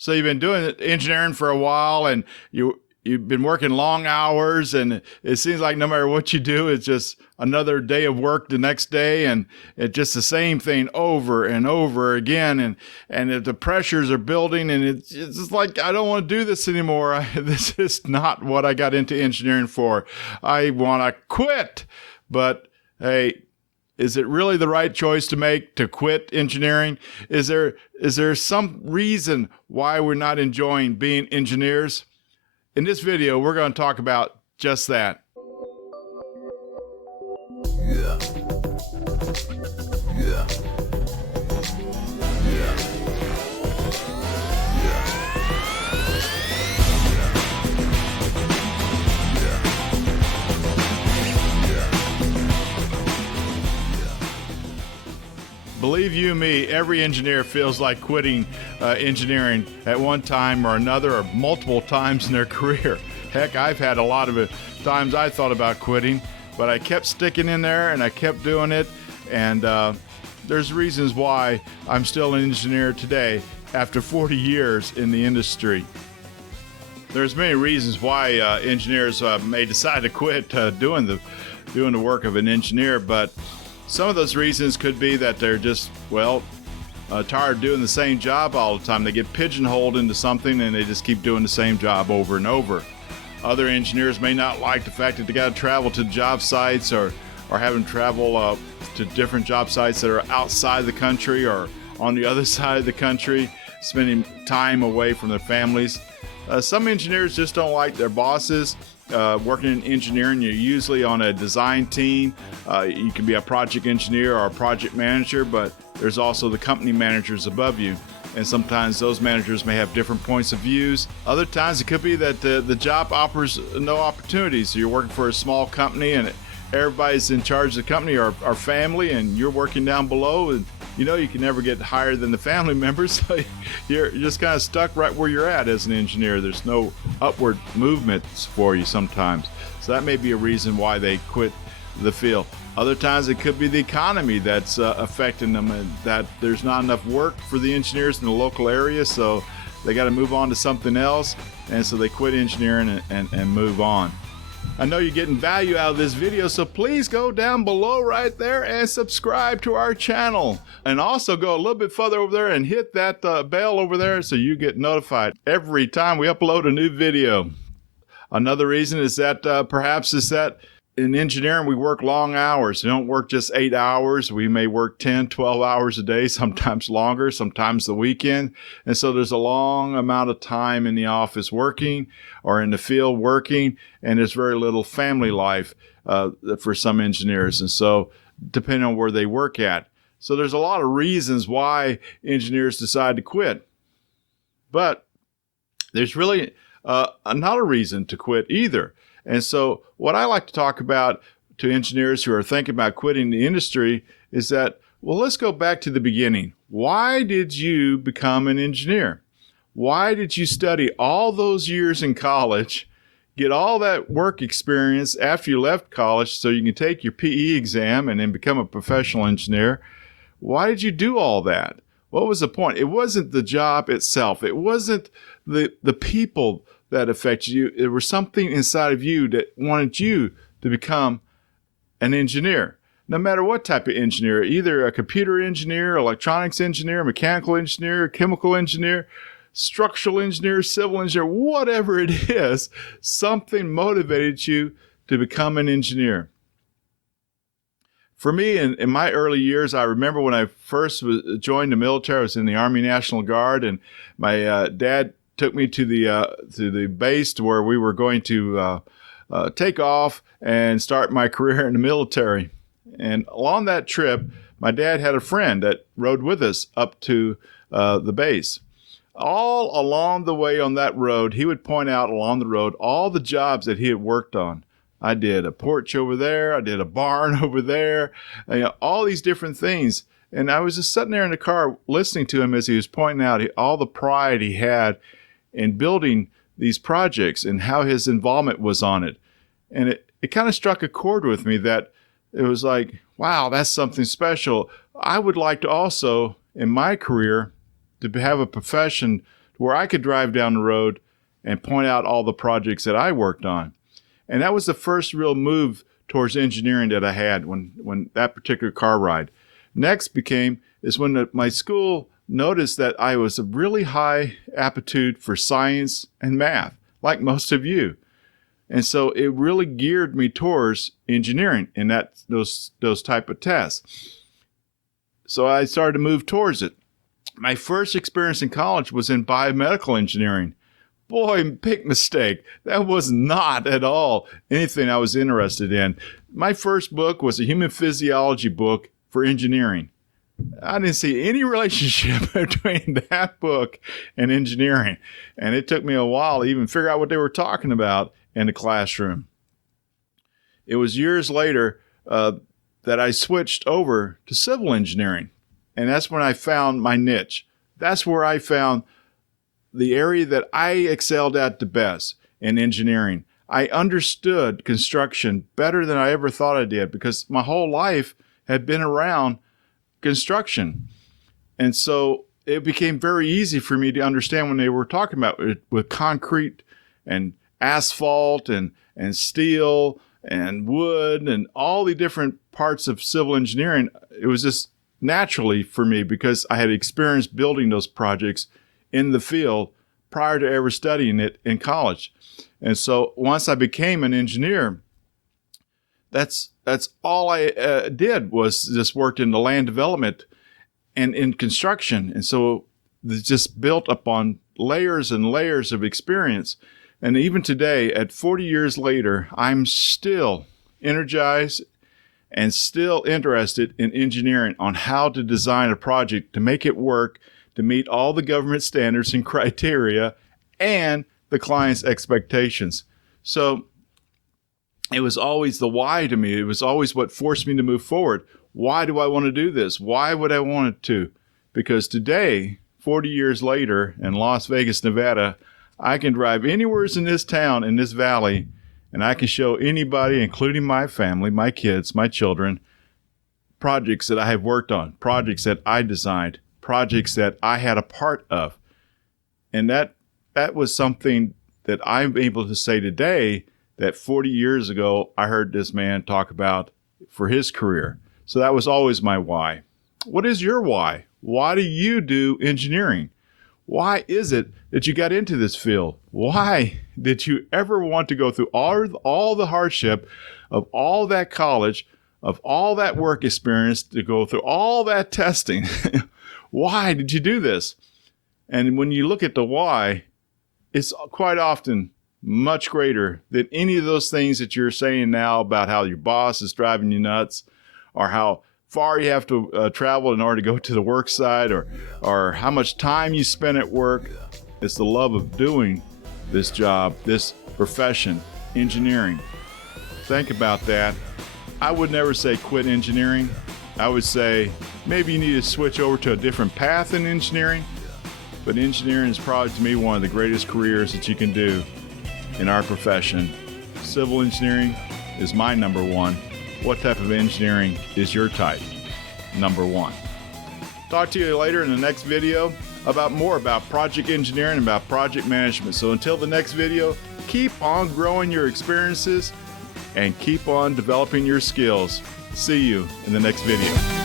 So you've been doing engineering for a while, and you've been working long hours, and it seems like no matter what you do, it's just another day of work the next day, and it's just the same thing over and over again, and if the pressures are building, and it's just like, I don't want to do this anymore. This is not what I got into engineering for. I want to quit. But hey, is it really the right choice to make, to quit engineering? Is there some reason why we're not enjoying being engineers? In this video, we're going to talk about just that. Yeah. Yeah. Yeah. Believe you me, every engineer feels like quitting engineering at one time or another, or multiple times in their career. Heck, I've had a lot of times I thought about quitting, but I kept sticking in there and I kept doing it. And there's reasons why I'm still an engineer today after 40 years in the industry. There's many reasons why engineers may decide to quit doing the work of an engineer, but some of those reasons could be that they're just, tired of doing the same job all the time. They get pigeonholed into something and they just keep doing the same job over and over. Other engineers may not like the fact that they got to travel to job sites or having travel to different job sites that are outside the country or on the other side of the country, spending time away from their families. Some engineers just don't like their bosses. Working in engineering, you're usually on a design team. You can be a project engineer or a project manager, but there's also the company managers above you. And sometimes those managers may have different points of views. Other times it could be that the job offers no opportunities. So you're working for a small company and everybody's in charge of the company are family, and you're working down below, and you can never get higher than the family members. So you're just kind of stuck right where you're at as an engineer. There's no upward movements for you sometimes. So that may be a reason why they quit the field. Other times it could be the economy that's affecting them, and that there's not enough work for the engineers in the local area, so they got to move on to something else, and so they quit engineering and move on. I know you're getting value out of this video, so please go down below right there and subscribe to our channel. And also go a little bit further over there and hit that bell over there so you get notified every time we upload a new video. Another reason is that perhaps in engineering we work long hours. We don't work just 8 hours. We may work 10, 12 hours a day, sometimes longer, sometimes the weekend. And so there's a long amount of time in the office working or in the field working, and there's very little family life for some engineers. And so depending on where they work at. So there's a lot of reasons why engineers decide to quit. But there's really not a reason to quit either. And so what I like to talk about to engineers who are thinking about quitting the industry is that, let's go back to the beginning. Why did you become an engineer? Why did you study all those years in college, get all that work experience after you left college so you can take your PE exam and then become a professional engineer? Why did you do all that? What was the point? It wasn't the job itself. It wasn't the people that affected you. There was something inside of you that wanted you to become an engineer. No matter what type of engineer, either a computer engineer, electronics engineer, mechanical engineer, chemical engineer, structural engineer, civil engineer, whatever it is, something motivated you to become an engineer. For me, in my early years, I remember when I first joined the military. I was in the Army National Guard, and my dad took me to the base to where we were going to take off and start my career in the military. And along that trip, my dad had a friend that rode with us up to the base. All along the way on that road, he would point out along the road all the jobs that he had worked on. I did a porch over there. I did a barn over there. All these different things. And I was just sitting there in the car listening to him as he was pointing out all the pride he had in building these projects and how his involvement was on it. And it kind of struck a chord with me that it was like, wow, that's something special. I would like to also, in my career, to have a profession where I could drive down the road and point out all the projects that I worked on. And that was the first real move towards engineering that I had when that particular car ride. Next is when my school noticed that I was a really high aptitude for science and math, like most of you. And so it really geared me towards engineering and those type of tests. So I started to move towards it. My first experience in college was in biomedical engineering. Boy, big mistake. That was not at all anything I was interested in. My first book was a human physiology book for engineering. I didn't see any relationship between that book and engineering. And it took me a while to even figure out what they were talking about in the classroom. It was years later that I switched over to civil engineering. And that's when I found my niche. That's where I found the area that I excelled at the best in engineering. I understood construction better than I ever thought I did because my whole life had been around construction. And so it became very easy for me to understand when they were talking about it with concrete and asphalt and steel and wood and all the different parts of civil engineering. It was just naturally for me because I had experienced building those projects in the field prior to ever studying it in college. And so once I became an engineer, that's all I did was just worked in the land development and in construction. And so it's just built upon layers and layers of experience. And even today, at 40 years later, I'm still energized and still interested in engineering on how to design a project to make it work, to meet all the government standards and criteria and the client's expectations. So it was always the why to me. It was always what forced me to move forward. Why do I want to do this? Why would I want it to? Because today, 40 years later in Las Vegas, Nevada, I can drive anywhere in this town, in this valley, and I can show anybody, including my family, my kids, my children, projects that I have worked on, projects that I designed, projects that I had a part of. And that was something that I'm able to say today that 40 years ago I heard this man talk about for his career. So that was always my why. What is your why? Why do you do engineering? Why is it that you got into this field? Why did you ever want to go through all the hardship of all that college, of all that work experience, to go through all that testing? Why did you do this? And when you look at the why, it's quite often much greater than any of those things that you're saying now about how your boss is driving you nuts or how far you have to travel in order to go to the work site or how much time you spend at work. It's the love of doing this job, this profession, engineering. Think about that. I would never say quit engineering. I would say maybe you need to switch over to a different path in engineering, but engineering is probably to me one of the greatest careers that you can do in our profession. Civil engineering is my number one. What type of engineering is your type? Number one. Talk to you later in the next video about more about project engineering and about project management. So until the next video, keep on growing your experiences and keep on developing your skills. See you in the next video.